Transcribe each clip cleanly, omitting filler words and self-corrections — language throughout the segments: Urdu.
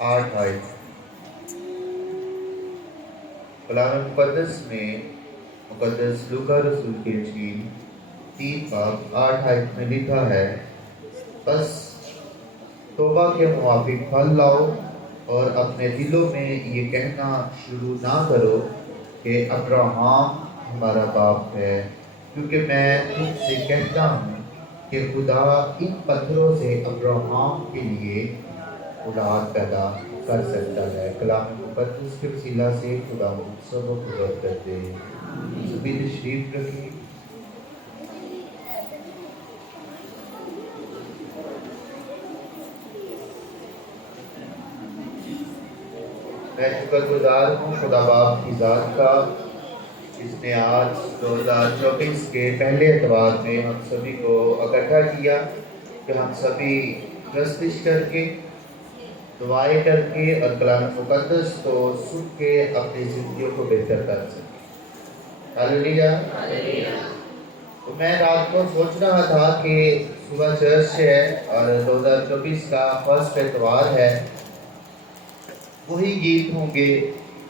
8 آیت کلام مقدس میں مقدس لوکا رسول کی انجیل 3 باب 8 آیت میں لکھا ہے، بس توبہ کے موافق پھل لاؤ اور اپنے دلوں میں یہ کہنا شروع نہ کرو کہ ابراہیم ہمارا باپ ہے، کیونکہ میں تم سے کہتا ہوں کہ خدا ان پتھروں سے ابراہیم کے لیے اولاد پیدا کر سکتا ہے۔ کلام مقدس کے وسیلہ سے خدا ہم سب کو قدرت کرتے ہیں۔ سبھی تشریف رکھیں۔ میں شکر گزار ہوں خدا باپ کی ذات کا، جس نے آج 2024 کے پہلے اتوار میں ہم سبھی کو اکٹھا کیا کہ ہم سبھی پرستش کر کے، دعائیں کر کے اور کلام مقدس کو سن کے اپنی زندگیوں کو بہتر کر سکیں۔ ہاللیلویا۔ تو میں رات کو سوچ رہا تھا کہ صبح چرچ ہے اور 2024 کا فرسٹ اتوار ہے، وہی گیت ہوں گے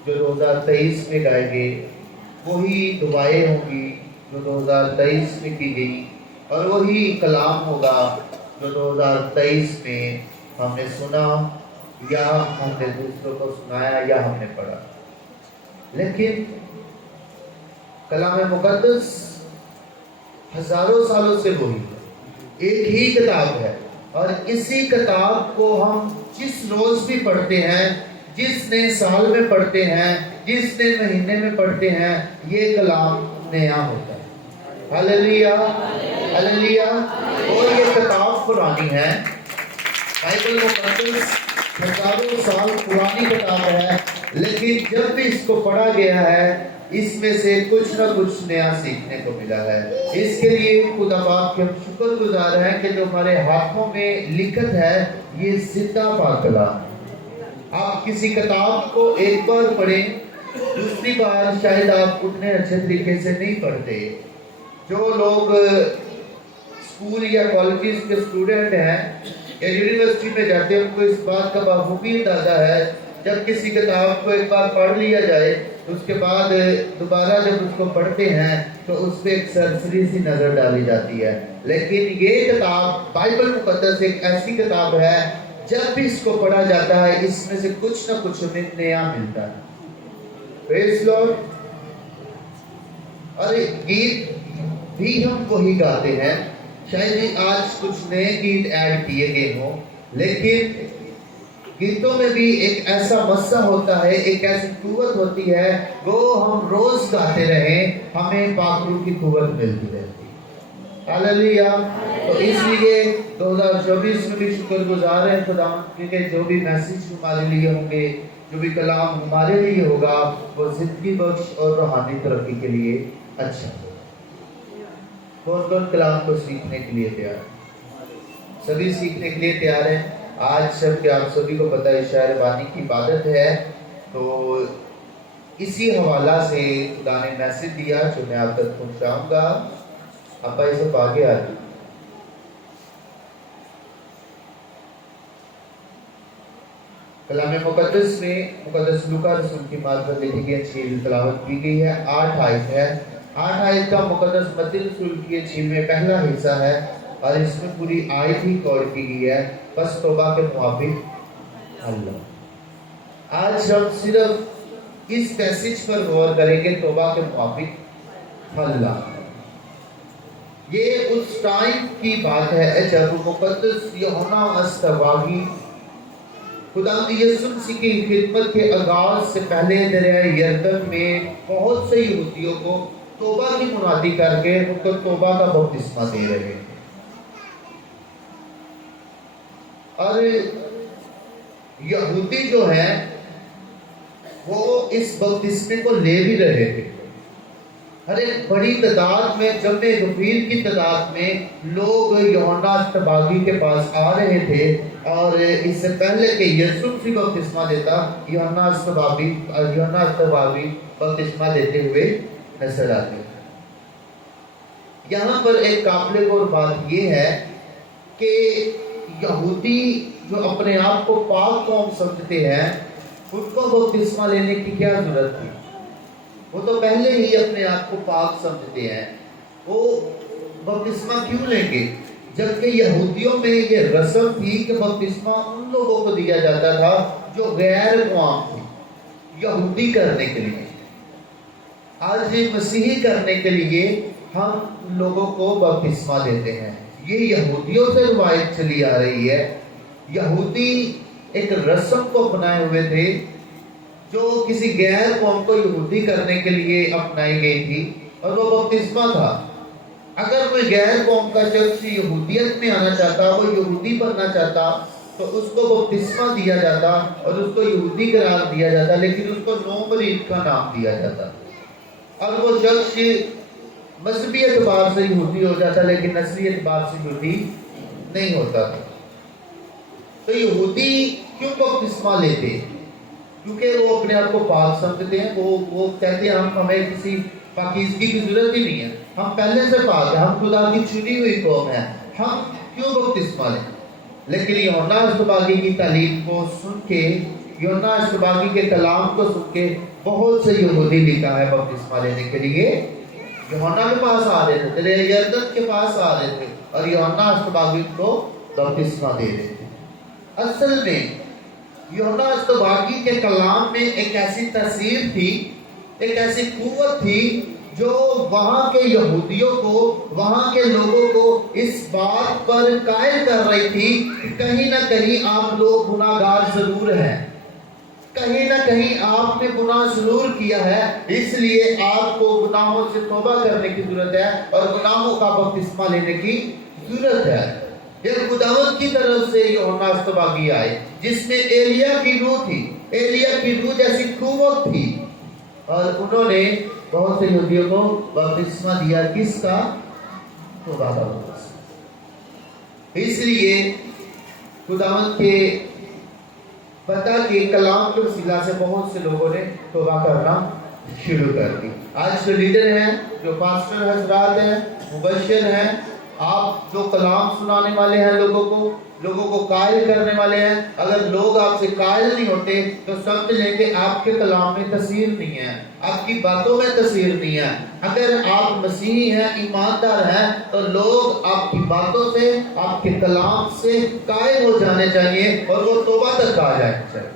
جو 2023 میں گائے گے، وہی دعائیں ہوں گی جو 2023 میں کی گئی، اور وہی کلام ہوگا جو 2023 میں ہم نے سنا یا ہم نے دوسروں کو سنایا یا ہم نے پڑھا۔ لیکن کلام مقدس ہزاروں سالوں سے وہی ہے، ایک ہی کتاب ہے، اور اسی کتاب کو ہم جس روز بھی پڑھتے ہیں، جس نئے سال میں پڑھتے ہیں، جس نئے مہینے میں پڑھتے ہیں، یہ کلام نیا ہوتا ہے۔ ہاللیلویا، ہاللیلویا۔ اور یہ کتاب پرانی ہے، بائبل مقدس ہزاروں سال پرانی کتاب ہے، لیکن جب بھی اس کو پڑھا گیا ہے، اس میں سے کچھ نہ کچھ نیا سیکھنے کو ملا ہے۔ اس کے لیے خدا باپ کے ہم شکر گزار ہیں کہ جو ہمارے ہاتھوں میں لکھت ہے، یہ زندہ پاک کلام ہے۔ آپ کسی کتاب کو ایک بار پڑھیں، دوسری بار شاید آپ اتنے اچھے طریقے سے نہیں پڑھتے۔ جو لوگ اسکول یا کالجز کے اسٹوڈنٹ ہیں یا یونیورسٹی میں جاتے ہیں، ان کو اس بات کا بخوبی اندازہ ہے، جب کسی کتاب کو ایک بار پڑھ لیا جائے تو اس کے بعد دوبارہ جب اس کو پڑھتے ہیں تو اس پہ ایک سرسری سی نظر ڈالی جاتی ہے۔ لیکن یہ کتاب بائبل مقدس ایک ایسی کتاب ہے، جب بھی اس کو پڑھا جاتا ہے اس میں سے کچھ نہ کچھ ہمیں نیا ملتا ہے۔ پریز لارڈ۔ اور گیت بھی ہم وہی گاتے ہیں، شاید آج کچھ نئے گیت ایڈ کیے گئے ہوں، لیکن گیتوں میں بھی ایک ایسا مسئلہ ہوتا ہے، ایک ایسی قوت ہوتی ہے، وہ ہم روز گاتے رہیں، ہمیں پاک روح کی قوت ملتی رہتی ہے۔ ہاللیلویا۔ تو اس لیے 2024 میں بھی شکر گزار ہیں خدا، کیونکہ جو بھی میسیج ہمارے لیے ہوں گے، جو بھی کلام ہمارے لیے ہوگا، وہ زندگی بخش اور روحانی ترقی کے لیے اچھا ہوگا۔ کون کون کلام کو سیکھنے کے لیے تیار ہے؟ سبھی سیکھنے کے لیے تیار ہیں۔ آج جب کہ آپ سبھی کو پتہ ہے شاعر بانی کی عبادت ہے، تو اسی حوالہ سے خدا نے میسیج دیا جو میں آپ تک پہنچاؤں گا۔ آپ یہ سب آگے آ جائیں۔ کلام مقدس میں مقدس لوکا رسول کی معرفت لکھی گئی انجیل تلاوت کی گئی ہے، 8 آیت ہے۔ 8 آیت کا مقدس متی رسول کی انجیل میں پہلا حصہ ہے، اور اس میں پوری آیت ہی کور کی گئی ہے، بس توبہ کے موافق اللہ۔ آج ہم صرف اس پیسج پر غور کریں گے، توبہ کے موافق اللہ۔ یہ اس ٹائم کی بات ہے جب مقدس یوحنا استواگی خدا یسوع مسیح کی خدمت کے آغاز سے پہلے دریائے یردن میں بہت سے یہودیوں کو توبہ کی منادی کر کے ان کو توبہ کا بپتسمہ دے رہے ہیں، اور یہودی جو ہیں وہ اس بپتسمے کو لے بھی رہے تھے۔ ہر ایک بڑی تعداد میں، جمع غفیر کی تعداد میں لوگ یوحنا استواگی کے پاس آ رہے تھے، اور اس سے پہلے کہ یسوع مسیح بپتسمہ دیتا، یوحنا استواگی بپتسمہ دیتے ہوئے نظر آتے ہیں۔ یہاں پر ایک قابل غور بات یہ ہے کہ یہودی جو اپنے آپ کو پاک قوم سمجھتے ہیں ان کو بپتسمہ لینے کی کیا ضرورت تھی؟ وہ تو پہلے ہی اپنے آپ کو پاک سمجھتے ہیں، وہ بپتسمہ کیوں لیں گے؟ جبکہ یہودیوں میں یہ رسم تھی کہ بپتسمہ ان لوگوں کو دیا جاتا تھا جو غیر قوم تھی، یہودی کرنے کے لیے۔ آج مسیحی کرنے کے لیے ہم لوگوں کو بپتسمہ دیتے ہیں، یہ یہودیوں سے روایت چلی آ رہی ہے۔ یہودی ایک رسم کو اپنائے ہوئے تھے جو کسی غیر قوم کو یہودی کرنے کے لیے اپنائی گئی تھی، اور وہ بپتسمہ تھا۔ اگر کوئی غیر قوم کا شخص یہودیت میں آنا چاہتا، وہ یہودی بننا چاہتا، تو اس کو بپتسمہ دیا جاتا اور اس کو یہودی قرار دیا جاتا، لیکن اس کو نومرید کا نام دیا جاتا، اور وہ شخص مذہبی اعتبار سے یہودی ہو جاتا لیکن نسلی اعتبار سے یہودی نہیں ہوتا تھا۔ تو یہودی کیوں بپتسمہ لیتے؟ کیونکہ وہ اپنے آپ کو پاک سمجھتے ہیں، وہ کہتے ہیں ہمیں کسی پاکیزگی کی ضرورت ہی نہیں ہے، ہم پہلے سے پاک ہیں، ہم خدا کی چنی ہوئی قوم ہیں، ہم کیوں بپتسمہ لیں؟ لیکن یوحنا اصطباغی کی تعلیم کو سن کے، یوحنا اصطباغی کے کلام کو سن کے بہت سے یہودی لکھا ہے بپتسمہ لینے کے لیے یوحنا کے پاس آ رہے تھے، تیرے یردن کے پاس آ رہے تھے اور یوحنا اصطباغی کو بپتسمہ دے رہے تھے۔ اصل میں یوحنا اصطباغی کے کلام میں ایک ایسی تاثیر تھی، ایک ایسی قوت تھی جو وہاں کے یہودیوں کو، وہاں کے لوگوں کو اس بات پر قائل کر رہی تھی کہ کہیں نہ کہیں آپ لوگ گناہگار ضرور ہیں، کہیں نہ کہیں آپ نے گناہ ضرور کیا ہے، اس لیے آپ کو گناہوں سے توبہ کرنے کی ضرورت ہے اور گناہوں کا بپتسمہ لینے کی ضرورت ہے۔ یہ خداوند کی طرف سے یوحنا اصطباغی آئے جس میں ایلیا کی روح تھی، ایلیا کی روح جیسی قوت تھی، اور انہوں نے بہت سے یہودیوں کو بپتسمہ دیا، کس کا؟ توبہ کا بپتسمہ۔ اس لیے خداوند کے پتہ کے کلام کے وسیلہ سے بہت سے لوگوں نے توبہ کرنا شروع کر دی۔ آج جو لیڈر ہیں، جو پاسٹر حضرات ہیں، مبشر ہیں، آپ جو کلام سنانے والے ہیں، لوگوں کو قائل کرنے والے ہیں، اگر لوگ آپ سے قائل نہیں ہوتے تو سمجھ لیں کہ آپ کے کلام میں تاثیر نہیں ہے، آپ کی باتوں میں تاثیر نہیں ہے۔ اگر آپ مسیحی ہیں، ایماندار ہیں، تو لوگ آپ کی باتوں سے، آپ کے کلام سے قائل ہو جانے چاہیے اور وہ توبہ تک آ جانے چاہیے۔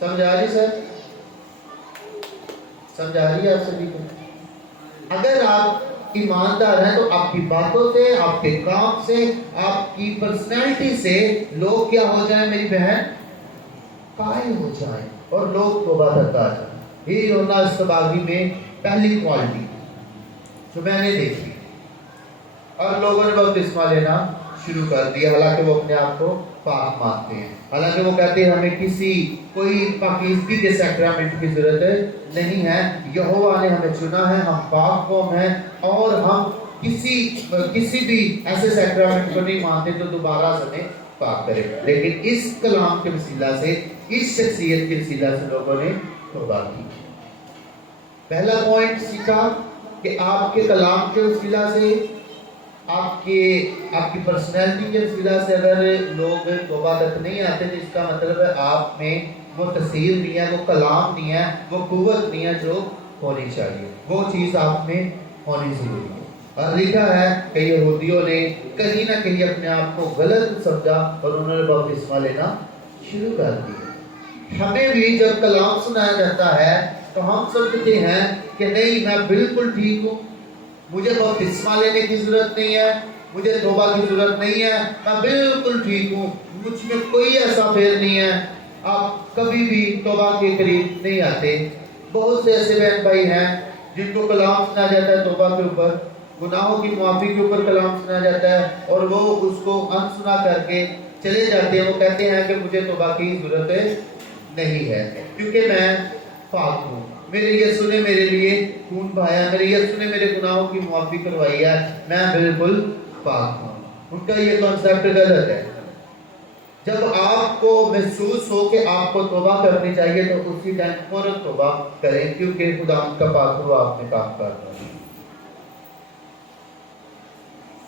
سمجھ آ رہی سر؟ سمجھ آ رہی ہے آپ سبھی کو؟ اگر آپ ایماندار ہیں تو آپ کی باتوں سے، آپ کے کام سے، آپ کی پرسنالٹی سے لوگ کیا ہو جائیں میری بہن؟ قائل ہو جائیں اور لوگ توبہ تک آ جائیں۔ یہ یوحنا اصطباغی میں پہلی کوالٹی جو میں نے دیکھی، اور لوگوں نے بپتسمہ لینا شروع کر دیا، حالانکہ وہ اپنے آپ کو پاک مانتے ہیں، حالانکہ وہ کہتے ہیں ہمیں کوئی پاکیزگی کے سیکرامنٹ کی ضرورت نہیں ہے، یہوہ نے ہمیں چنا ہے، ہم پاک قوم ہیں، اور ہم کسی بھی ایسے سیکرامنٹ کو نہیں مانتے جو دوبارہ سے ہمیں پاک کرے۔ لیکن اس کلام کے وسیلہ سے، اس شخصیت کے وسیلہ سے لوگوں نے توبہ کی۔ پہلا پوائنٹ سیکھا کہ آپ کے کلام کے وسیلہ سے، آپ کی پرسنالٹی کے وسیلہ سے اگر لوگ توبہ تک نہیں آتے تو اس کا مطلب ہے آپ میں وہ تاثیر نہیں ہے، وہ کلام نہیں ہے، وہ قوت نہیں ہے جو ہونی چاہیے، وہ چیز آپ میں ہونی ضروری ہے۔ اور لکھا ہے کہ یہودیوں نے کہیں نہ کہیں اپنے آپ کو غلط سمجھا اور انہوں نے بپتسمہ لینا شروع کر دیا۔ ہمیں بھی جب کلام سنایا جاتا ہے تو ہم سمجھتے ہیں کہ نہیں، میں بالکل ٹھیک ہوں، مجھے بپتسمہ لینے کی ضرورت نہیں ہے، مجھے توبہ کی ضرورت نہیں ہے، میں بالکل ٹھیک ہوں، مجھ میں کوئی ایسا فیل نہیں ہے۔ آپ کبھی بھی توبہ کے قریب نہیں آتے۔ بہت سے ایسے بہن بھائی ہیں جن کو کلام سنا جاتا ہے توبہ کے اوپر، گناہوں کی معافی کے اوپر کلام سنا جاتا ہے، اور وہ اس کو انسنا کر کے چلے جاتے ہیں۔ وہ کہتے ہیں کہ مجھے توبہ کی ضرورت نہیں ہے کیونکہ میں پاک ہوں، میرے یسوع نے میرے لیے خون بہایا، میرے یسوع نے میرے گناہوں کی معافی کروائی ہے، میں بالکل پاک ہوں۔ ان کا یہ کنسیپٹ غلط ہے۔ جب آپ کو محسوس ہو کہ آپ کو توبہ کرنی چاہیے تو اسی ٹائم فوراً توبہ کریں، کیونکہ خدا ان کا پاک ہوا آپ نے کام کرنا ہے۔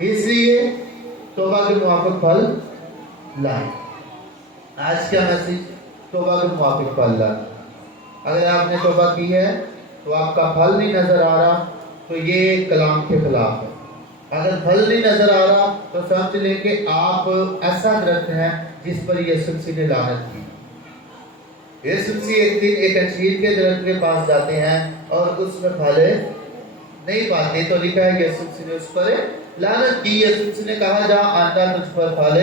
اس لیے توبہ کے موافق پھل لائیں۔ آج کا میسج توبہ کے موافق پھل لائیں۔ اگر آپ نے توبہ کی ہے تو آپ کا پھل نہیں نظر آ رہا تو یہ کلام کے خلاف ہے۔ اگر پھل نہیں نظر آ رہا تو سمجھ لیں کہ آپ ایسا درخت ہیں جس پر یسوع مسیح نے لعنت کی۔ یسوع مسیح ایک دن ایک انجیر کے درخت کے پاس جاتے ہیں اور اس میں پھل نہیں پاتے تو لکھا ہے یسوع مسیح نے اس پر لعنت کی۔ یسوع مسیح نے کہا جا آئندہ تجھ پر پھل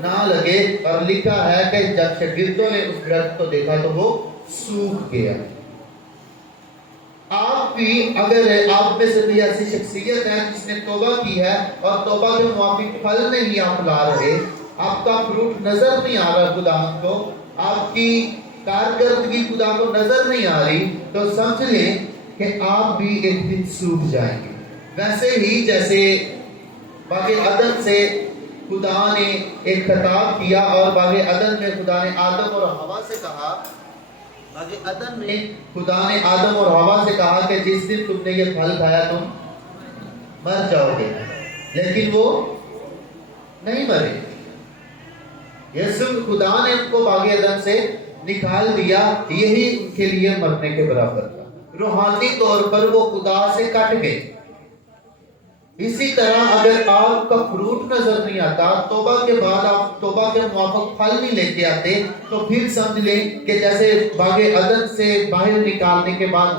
نہ لگے، اور لکھا ہے کہ جب شاگردوں نے اس درخت کو دیکھا تو وہ سوکھ گیا۔ آپ بھی اگر آپ میں سے بھی ایسی شخصیت ہے جس نے توبہ کی ہے اور توبہ کے موافق پھل نہیں آپ لا رہے، آپ کا فروٹ نظر نہیں آ رہا خدا کو، آپ کی کارکردگی خدا کو نظر نہیں آ رہی، تو سمجھ لیں کہ آپ بھی ایک دن سوکھ جائیں گے۔ ویسے ہی جیسے باغ عدن سے خدا نے ایک خطاب کیا اور باغ عدن میں خدا نے آدم اور حوا سے کہا، باغ عدن میں خدا نے آدم اور حوا سے کہا کہ جس دن تم نے یہ پھل کھایا تم مر جاؤ گے، لیکن وہ نہیں مرے۔ یسوع خدا نے ان کو باغ عدن سے نکال دیا، یہی ان کے لیے مرنے کے برابر تھا۔ روحانی طور پر وہ خدا سے کٹ گئے۔ اسی طرح اگر آپ کا فروٹ نظر نہیں آتا، توبہ کے بعد آپ توبہ کے موافق پھل نہیں لے کے آتے، تو پھر سمجھ لیں کہ جیسے باغ عدن سے باہر نکالنے کے بعد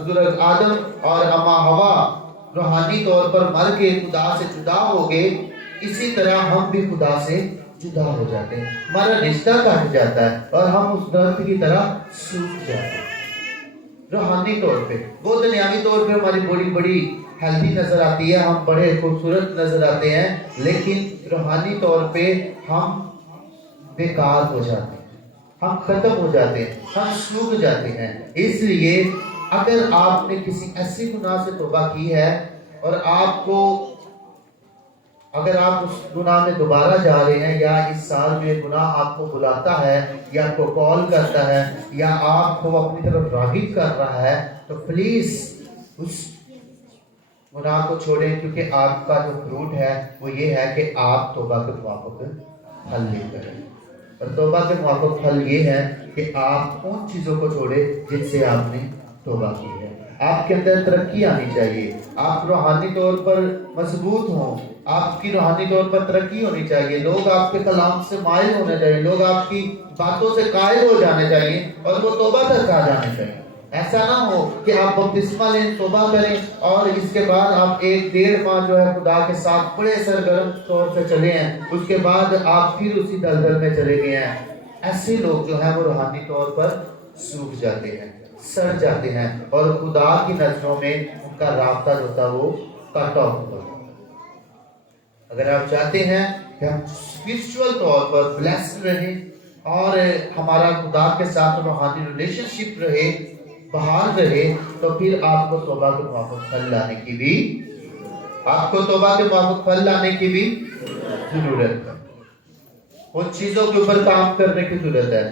بزرگ آدم اور اما حوا روحانی طور پر مر کے خدا سے جدا ہو گئے، اسی طرح ہم بھی خدا سے جدا ہو جاتے ہیں، ہمارا رشتہ کٹ جاتا ہے اور ہم اس درخت کی طرح سوکھ جاتے ہیں۔ روحانی طور پہ وہ دنیاوی طور پہ ہماری بڑی بڑی ہیلتھی نظر آتی ہے، ہم بڑے خوبصورت نظر آتے ہیں، لیکن روحانی طور پہ ہم بیکار ہو جاتے ہیں، ہم ختم ہو جاتے ہیں، ہم سوکھ جاتے ہیں۔ اس لیے اگر آپ نے کسی ایسی گناہ سے توبہ کی ہے اور آپ کو اگر آپ اس گناہ میں دوبارہ جا رہے ہیں، یا اس سال میں گناہ آپ کو بلاتا ہے یا آپ کو کال کرتا ہے یا آپ کو اپنی طرف راغب کر رہا ہے، تو پلیز اس گناہ کو چھوڑیں، کیونکہ آپ کا جو فروٹ ہے وہ یہ ہے کہ آپ توبہ کے موافق پھل لے کریں۔ اور توبہ کے موافق پھل یہ ہے کہ آپ ان چیزوں کو چھوڑیں جن سے آپ نے توبہ کی ہے۔ آپ کے اندر ترقی آنی چاہیے، آپ روحانی طور پر مضبوط ہوں، آپ کی روحانی طور پر ترقی ہونی چاہیے، لوگ آپ کے کلام سے مائل ہونے چاہیے، لوگ آپ کی باتوں سے قائل ہو جانے چاہیے اور وہ توبہ تک آ جانے چاہیے۔ ایسا نہ ہو کہ آپ بپتسمہ لیں، توبہ کریں اور اس کے بعد آپ 1-1.5 ماہ جو ہے خدا کے ساتھ بڑے سرگرم طور سے چلے ہیں، اس کے بعد آپ پھر اسی دلدل میں چلے گئے ہیں۔ ایسے لوگ جو ہیں وہ روحانی طور پر سوکھ جاتے ہیں، سڑ جاتے ہیں، اور خدا کی نظروں میں ان کا رابطہ جو تھا وہ کٹ آف ہوا۔ اگر آپ چاہتے ہیں کہ ہم اسپرچول طور پر بلیسڈ رہیں اور ہمارا خدا کے ساتھ روحانی ریلیشن شپ رہے، بحال رہے، تو پھر آپ کو توبہ کے موافق پھل لانے کی بھی ضرورت ہے۔ ان چیزوں کے اوپر کام کرنے کی ضرورت ہے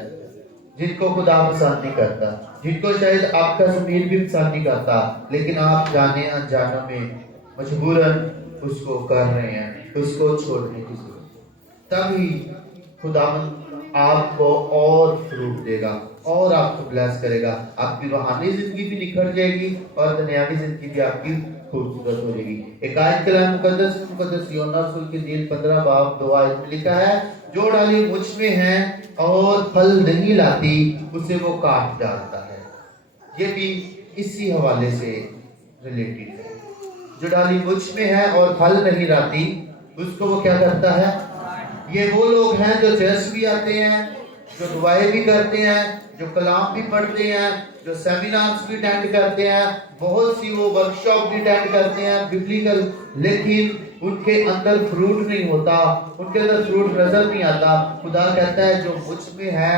جن کو خدا پسند نہیں کرتا، جن کو شاید آپ کا ضمیر بھی پسند نہیں کرتا، لیکن آپ جانے انجانوں میں مجبوراً اس کو کر رہے ہیں، اس کو چھوڑنے کی ضرورت ہے۔ تبھی خداوند آپ کو اور فروٹ دے گا اور آپ کو بلیس کرے گا، آپ کی روحانی زندگی بھی نکھر جائے گی اور دنیاوی زندگی بھی آپ کی خوبصورت ہو جائے گی۔ ایک آیت کلام مقدس یوحنا رسول کی انجیل 15 باب 2 آیت میں لکھا ہے، جو ڈالی مجھ میں ہے اور پھل نہیں لاتی اسے وہ کاٹ ڈالتا ہے۔ یہ بھی اسی حوالے سے ریلیٹڈ ہے۔ جو ڈالی مجھ میں ہے اور پھل نہیں لاتی اس کو وہ کیا کرتا ہے؟ یہ وہ لوگ ہیں جو چرچ بھی آتے ہیں، جو دعائیں بھی کرتے ہیں، جو کلام بھی پڑھتے ہیں، جو سیمینارز بھی اٹینڈ کرتے ہیں، بہت سی وہ ورکشاپ بھی اٹینڈ کرتے ہیں ببلیکل، لیکن ان کے اندر فروٹ نہیں ہوتا، ان کے اندر فروٹ نظر نہیں آتا۔ خدا کہتا ہے جو مجھ میں ہے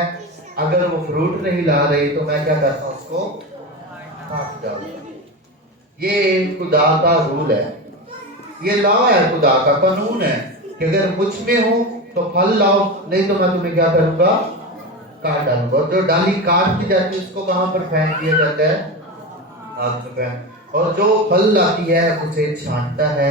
اگر وہ فروٹ نہیں لا رہی تو میں کیا کرتا ہوں؟ اس کو کاٹ ڈالتا ہوں۔ یہ خدا کا رول ہے، یہ لا ہے، خدا کا قانون ہے کہ اگر مجھ میں ہوں تو پھل لاؤ، نہیں تو میں تمہیں کیا کروں گا؟ کاٹ ڈالوں گا۔ جو ڈالی کاٹ دی جاتی ہے اس کو کہاں پر پھینک دیا جاتا ہے؟ آگ میں پھینک۔ اور جو پھل لاتی ہے اسے چھانٹتا ہے